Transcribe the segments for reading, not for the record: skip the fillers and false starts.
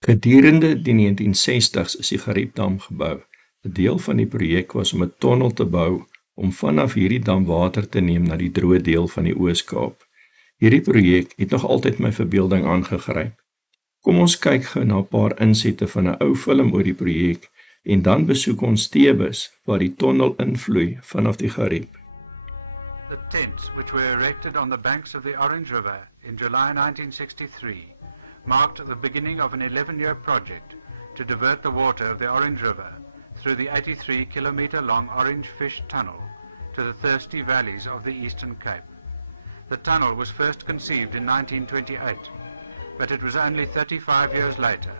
Gedurende die 1960s is die Gariepdam gebou. 'n Deel van die projek was om 'n tonnel te bou om vanaf hierdie dam water te neem na die droë deel van die Oos-Kaap. Hierdie projek het nog altyd my verbeelding aangegryp. Kom ons kyk gou na 'n paar insette van 'n ou film oor die projek en dan besoek ons Tebus waar die tonnel invloei vanaf die Gariep. The tents, which were erected on the banks of the Orange River in July 1963, marked the beginning of an 11-year project to divert the water of the Orange River through the 83-kilometer-long Orange Fish Tunnel to the thirsty valleys of the Eastern Cape. The tunnel was first conceived in 1928, but it was only 35 years later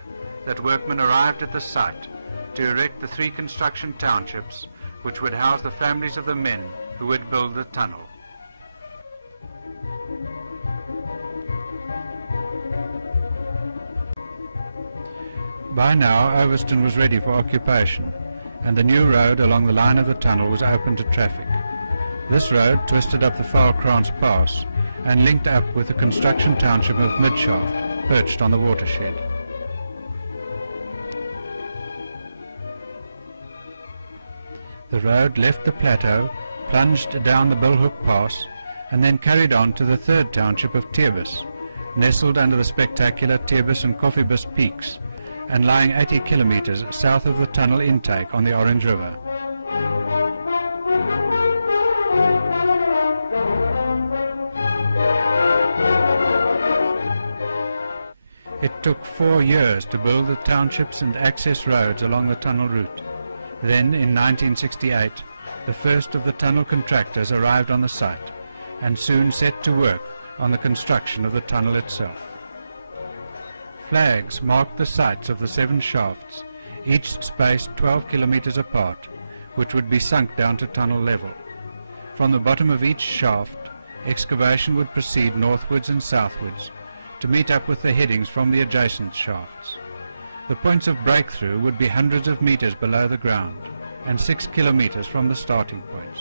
that workmen arrived at the site to erect the 3 construction townships which would house the families of the men who would build the tunnel. By now, Overston was ready for occupation, and the new road along the line of the tunnel was open to traffic. This road twisted up the Falkrans Pass and linked up with the construction township of Midshaft, perched on the watershed. The road left the plateau, plunged down the Bulhoek Pass, and then carried on to the third township of Tebus, nestled under the spectacular Tebus and Koffiebusch peaks, and lying 80 kilometers south of the tunnel intake on the Orange River. It took 4 years to build the townships and access roads along the tunnel route. Then, in 1968, the first of the tunnel contractors arrived on the site and soon set to work on the construction of the tunnel itself. Flags marked the sites of the 7 shafts, each spaced 12 kilometers apart, which would be sunk down to tunnel level. From the bottom of each shaft, excavation would proceed northwards and southwards to meet up with the headings from the adjacent shafts. The points of breakthrough would be hundreds of meters below the ground and 6 kilometers from the starting points.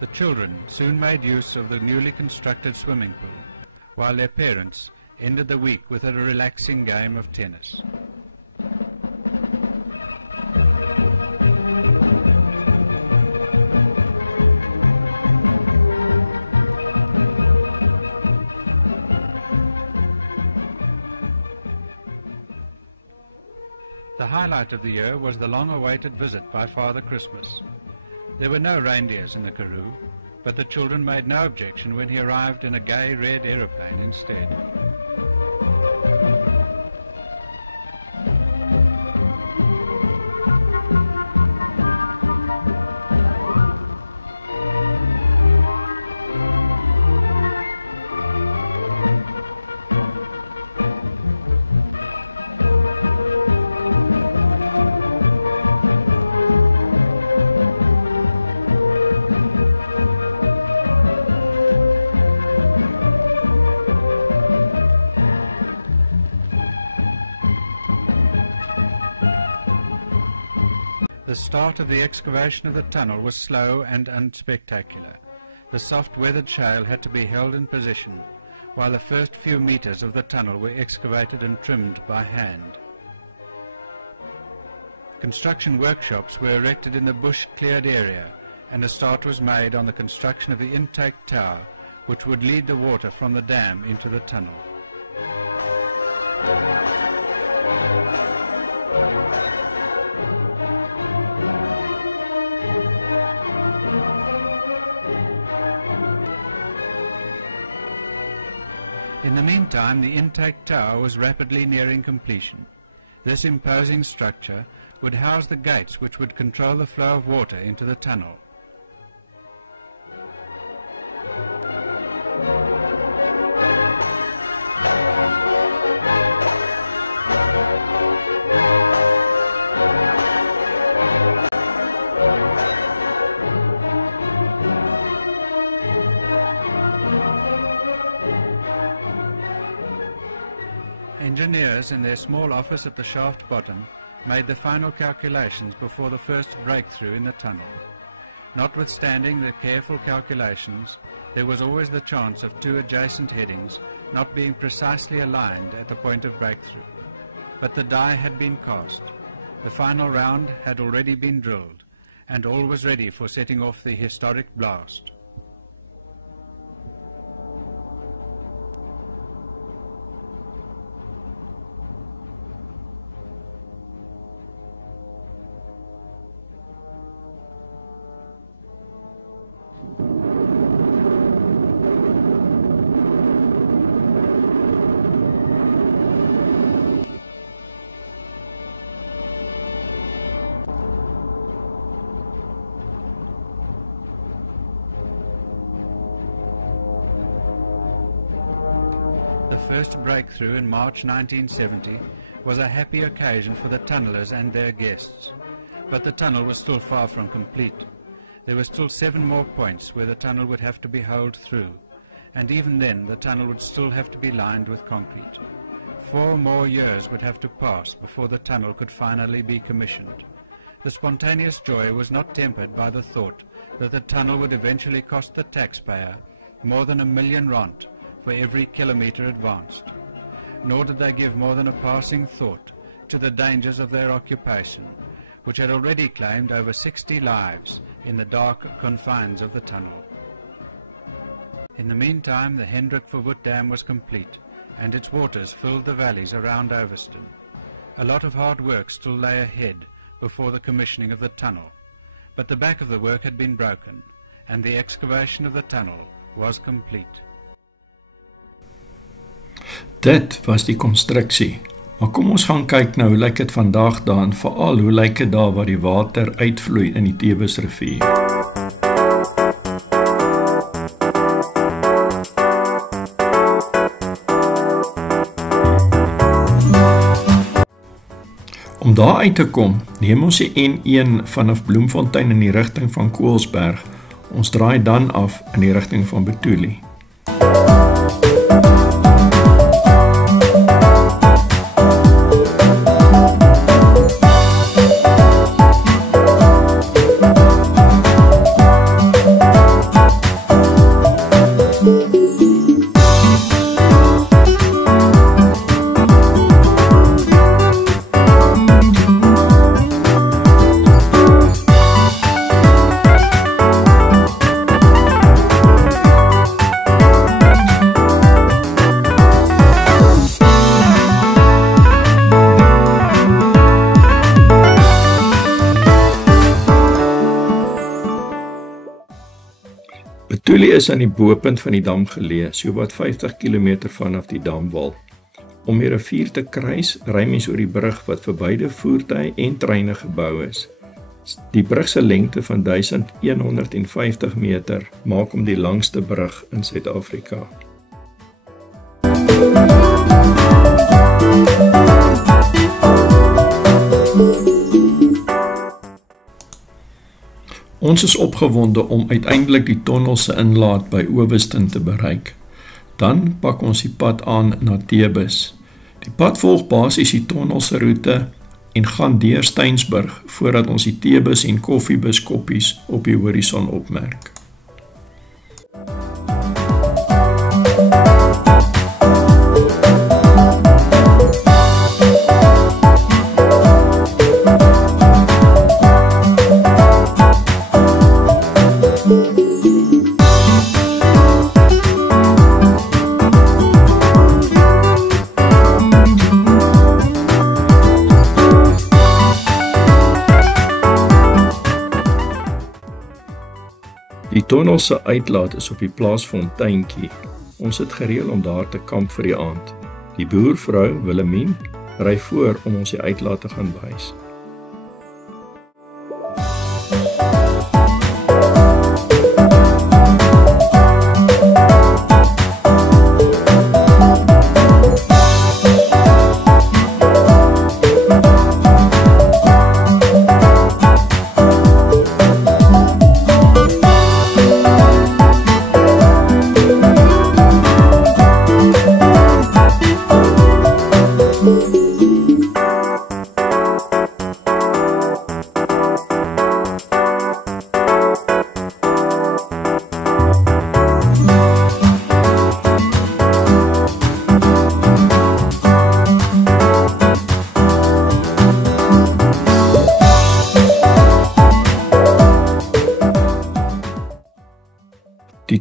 The children soon made use of the newly constructed swimming pool, while their parents ended the week with a relaxing game of tennis. The highlight of the year was the long-awaited visit by Father Christmas. There were no reindeers in the Karoo, but the children made no objection when he arrived in a gay red aeroplane instead. The start of the excavation of the tunnel was slow and unspectacular. The soft weathered shale had to be held in position, while the first few meters of the tunnel were excavated and trimmed by hand. Construction workshops were erected in the bush-cleared area, and a start was made on the construction of the intake tower, which would lead the water from the dam into the tunnel. In the meantime, the intake tower was rapidly nearing completion. This imposing structure would house the gates which would control the flow of water into the tunnel. Engineers in their small office at the shaft bottom made the final calculations before the first breakthrough in the tunnel. Notwithstanding the careful calculations, there was always the chance of two adjacent headings not being precisely aligned at the point of breakthrough. But the die had been cast. The final round had already been drilled, and all was ready for setting off the historic blast. Breakthrough in March 1970 was a happy occasion for the tunnellers and their guests. But the tunnel was still far from complete. There were still 7 more points where the tunnel would have to be holed through, and even then the tunnel would still have to be lined with concrete. 4 more years would have to pass before the tunnel could finally be commissioned. The spontaneous joy was not tempered by the thought that the tunnel would eventually cost the taxpayer more than R1 million for every kilometre advanced. Nor did they give more than a passing thought to the dangers of their occupation, which had already claimed over 60 lives in the dark confines of the tunnel. In the meantime, the Hendrik Verwoerd Dam was complete, and its waters filled the valleys around Overston. A lot of hard work still lay ahead before the commissioning of the tunnel, but the back of the work had been broken, and the excavation of the tunnel was complete. Dit was die konstruksie, maar kom ons gaan kyk nou hoe lyk dit vandag daar en veral hoe lyk dit daar waar die water uitvloei in die Tebesrivier. Om daar uit te kom, neem ons die N1 vanaf Bloemfontein in die rigting van Koelsberg. Ons draai dan af in die rigting van Betulie. Betulie is aan die bopunt van die dam geleë, so wat 50 km vanaf die damwal. Om die rivier te kruis, ry mens oor die brug wat vir beide voertuie en treine gebou is. Die brug se lengte van 1150 meter maak hom die langste brug in Suid-Afrika. Ons is opgewonde om uiteindelik die tonnel se inlaat by Overston te bereik. Dan pak ons die pad aan na Tebes. Die pad volg basies die tonnel se roete en gaan deur Steynsburg voordat ons die Tebes en Koffiebus koppies op die horison opmerk. Die tonnel se uitlaat is op die plaas Fonteintjie. Ons het gereël om daar te kamp vir die aand. Die boervrou, Willemien, ry voor om ons die uitlaat te gaan wys.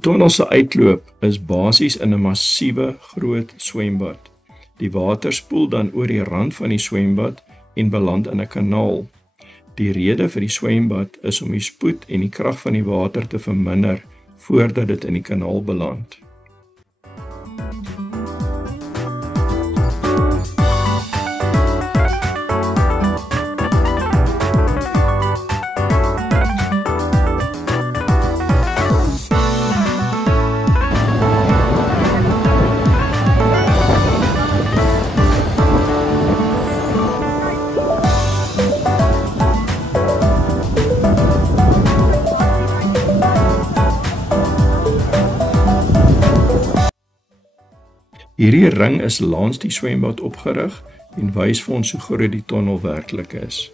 tonnel se uitloop is basies in 'n massiewe groot swembad. Die water spoel dan oor die rand van die swembad en beland in 'n kanaal. Die rede vir die swembad is om die spoed en die krag van die water te verminder voordat dit in die kanaal beland. Hierdie ring is langs die swembad opgerig en wys vir ons hoe groot die tonnel werklik is.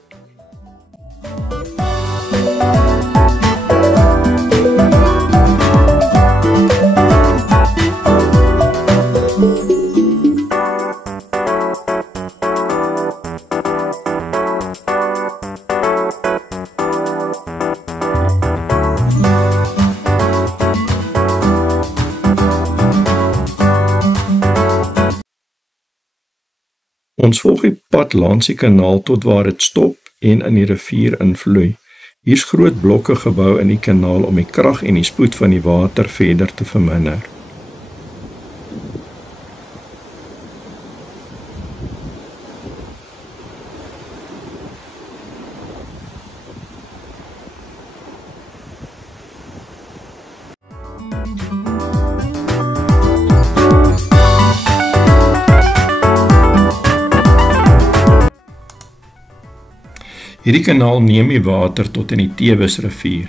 Ons volg die pad langs die kanaal tot waar dit stop en in die rivier invloei. Hier's groot blokke gebou in die kanaal om die krag en die spoed van die water verder te verminder. Hierdie kanaal neem die water tot in die Tebesrivier.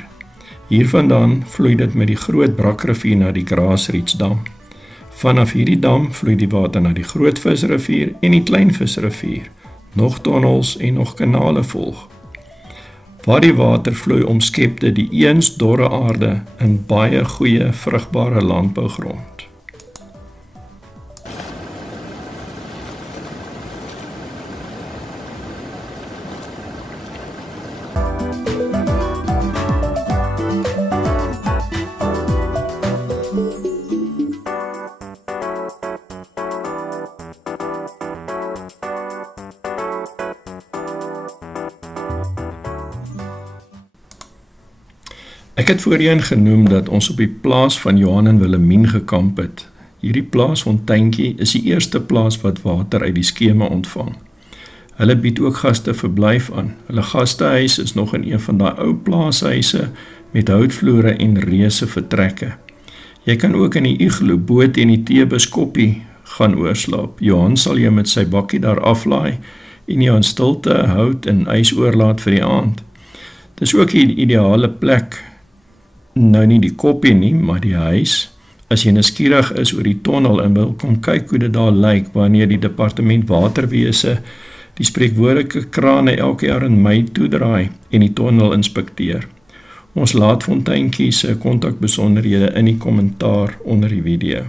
Hiervandaan vloei dit met die Groot Brakrivier na die Graasrietsdam. Vanaf hierdie dam vloei die water na die Grootvisrivier en die Kleinvisrivier. Nog tonnels en nog kanale volg. Waar die water vloei omskep dit die eens dorre aarde in baie goeie vrugbare landbougrond. Ek het voorheen genoem dat ons op die plaas van Johan en Wilhelmien gekamp het. Hierdie plaasfonteintjie is die eerste plaas wat water uit die skeme ontvang. Hulle bied ook gaste verblyf aan. Hulle gastehuis is nog in een van daai ou plaashuise met houtvloere en reuse vertrekke. Jy kan ook in die igloo bo teen die Tebeskoppie gaan oorslaap. Johan sal jou met sy bakkie daar aflaai en jou in stilte, hout en ys oorlaat vir die aand. Dis ook die ideale plek, nou nie die koppie nie, maar die huis, as jy nuuskierig is oor die tonnel en wil kom kyk hoe dit daar lyk wanneer die departement waterwese die spreekwoordelike krane elke jaar in Mei toedraai en die tonnel inspekteer. Ons laat fonteintjie se kontakbesonderhede in die kommentaar onder die video.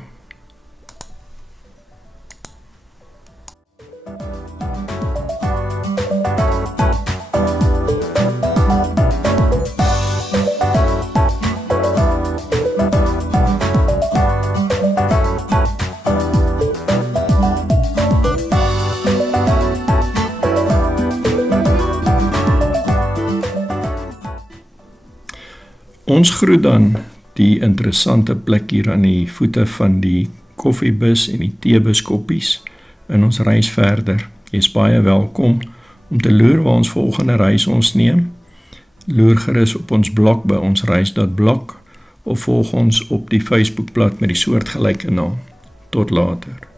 Ons groet dan die interessante plek hier aan die voete van die koffiebus en die teebeskoppies in ons reis verder. Jy is baie welkom om te loer waar ons volgende reis ons neem. Loer gerus op ons blog by ons reis.blog of volg ons op die Facebookblad met die soortgelyke naam. Tot later.